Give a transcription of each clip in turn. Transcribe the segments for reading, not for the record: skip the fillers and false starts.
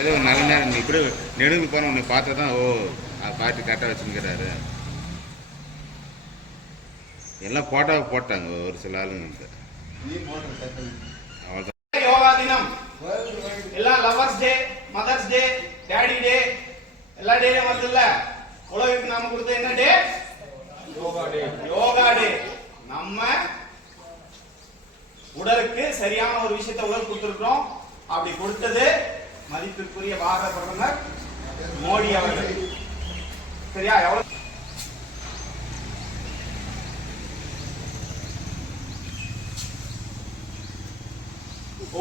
ஏதோ நல்ல நேரம் இப்படி நெடுங்கு போன உன்னை பார்த்தா தான் ஓ பாட்டு கரெக்டாக வச்சுக்கிறாரு. எல்லாம் போட்டாவை போட்டாங்க ஒரு சில ஆளுங்க. யோகா தினம் எல்லாம் லவர்ஸ் டே, மதர்ஸ் டே, டேடி டே எல்லா டேலையும் வருதுல்ல. உலகத்துக்கு நாம கொடுத்த என்ன டே? யோகா டே. யோகா டே. நம்ம உடலுக்கு சரியான ஒரு விஷயத்தை உடல் கொடுத்திருக்கிறோம். அப்படி கொடுத்தது மதிப்பிற்குரிய பாரத பிரதமர் மோடி அவர்கள். சரியா? எவ்வளவு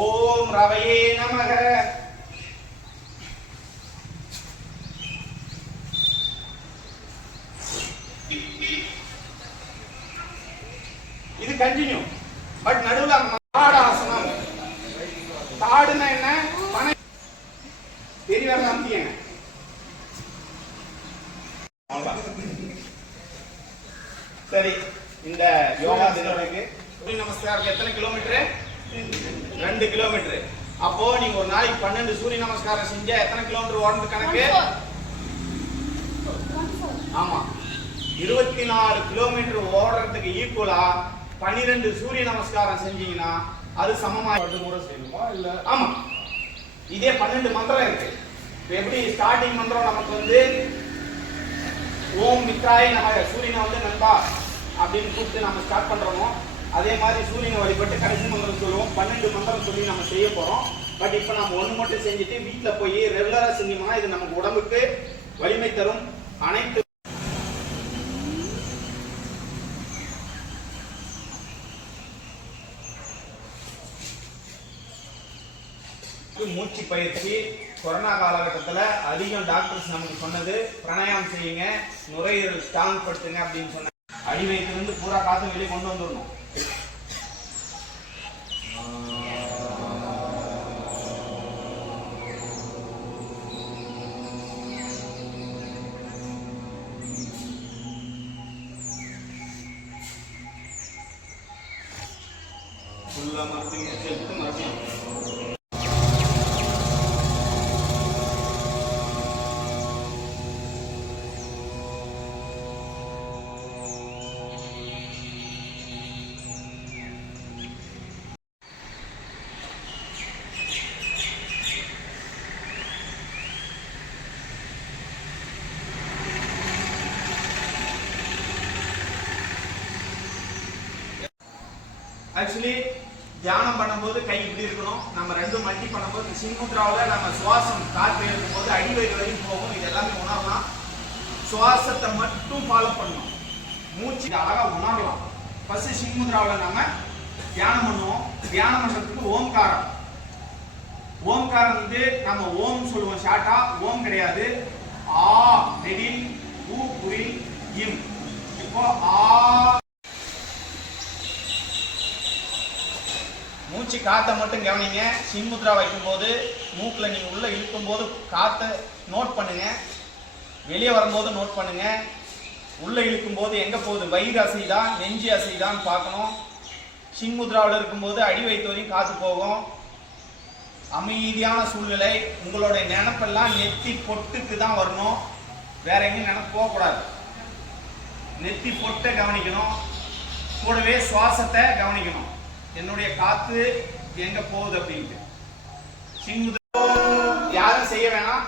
ஓம் ரவையே நமக. இது கண்டினியூ. பட் நடுவுல தாடாசனம். தாடுனா என்ன? பனை பெரிய நம்பி என்ன? சரி, இந்த யோகா தினத்துக்கு சூரிய நமஸ்காரம் எத்தனை கிலோமீட்டர்? 2 கிலோமீட்டர். அப்போ நீங்க ஒரு நாளைக்கு 12 சூரிய நமஸ்காரம் செஞ்சா எத்தனை கிலோமீட்டர் ஓடுறது கணக்கு? ஆமா, 24 கிலோமீட்டர் ஓடுறதுக்கு ஈக்குவலா 12 சூரிய நமஸ்காரம் செஞ்சீங்கன்னா அது சமமா முறை செய்யணுமா இல்ல? ஆமா, இதே 12 மந்திரம் இருக்கு. எப்படி ஸ்டார்டிங் மந்திரம் நமக்கு வந்து ஓம் மித்ராய நமக, சூரியனை வந்து நண்பா அப்படின்னு கூப்பிட்டு நம்ம ஸ்டார்ட் பண்றோமோ, அதே மாதிரி சூரியனை வழிபட்டு கடைசி மந்திரம் சொல்லுவோம். 12 மந்திரம் சொல்லி நம்ம செய்ய போறோம். பட் இப்ப நம்ம ஒண்ணு மட்டும் செஞ்சுட்டு வீட்டுல போய் ரெகுலரா செஞ்சோம்னா இது நமக்கு உடம்புக்கு வலிமை தரும். அனைத்து மூச்சு பயிற்சி கொரோனா காலகட்டத்தில் அதிகம் டாக்டர்ஸ் நமக்கு சொன்னது பிராணாயாமம் செய்யுங்க, நுரையீரல் ஸ்ட்ராங் படுத்துங்க அப்படின்னு சொன்னாங்க. அடி வயிற்றிலிருந்து பூரா காத்து வெளியே கொண்டு வந்துடணும். ஃபுல்லாக மறுபடியும் செலுத்து மறுபடியும் ஆக்சுவலி தியானம் பண்ணும்போது கை இப்படி இருக்கணும். நம்ம ரெண்டும் மல்டி பண்ணும்போது சின்முத்ராவில் நம்ம சுவாசம் காற்று இருக்கும்போது அடிவயிறு வரைக்கும் போகும். இது எல்லாமே உணரலாம். சுவாசத்தை மட்டும் ஃபாலோ பண்ணணும். மூச்சு அழகா உணரலாம். ஃபர்ஸ்ட் சின்முத்ராவில் நம்ம தியானம் பண்ணுவோம். தியானம் பண்றதுக்கு ஓம்காரம். ஓம்காரம் வந்து நம்ம ஓம் சொல்லுவோம் ஷார்ட்டா. ஓம் கிடையாது. ஆ நெடில் ஊ குரில் இம். இப்போ ஆ மூச்சு காற்றை மட்டும் கவனிங்க. சின்முத்ரா வைக்கும்போது மூக்கில் நீங்கள் உள்ளே இழுக்கும்போது காற்றை நோட் பண்ணுங்க, வெளியே வரும்போது நோட் பண்ணுங்க. உள்ளே இழுக்கும்போது எங்கே போகுது, வயிறு அசைதா நெஞ்சு அசைதான்னு பார்க்கணும். சின்முத்ராவில் இருக்கும்போது அடி வயிற்று வரையும் காற்று போகும். அமைதியான சூழ்நிலை. உங்களுடைய நினப்பெல்லாம் நெத்தி பொட்டுக்கு தான் வரணும், வேற எங்கேயும் நினப்பு போகக்கூடாது. நெத்தி பொட்டை கவனிக்கணும். கூடவே சுவாசத்தை கவனிக்கணும். என்னுடைய காத்து எங்க போகுது அப்படின்ட்டு. யாரும் செய்ய வேணாம்.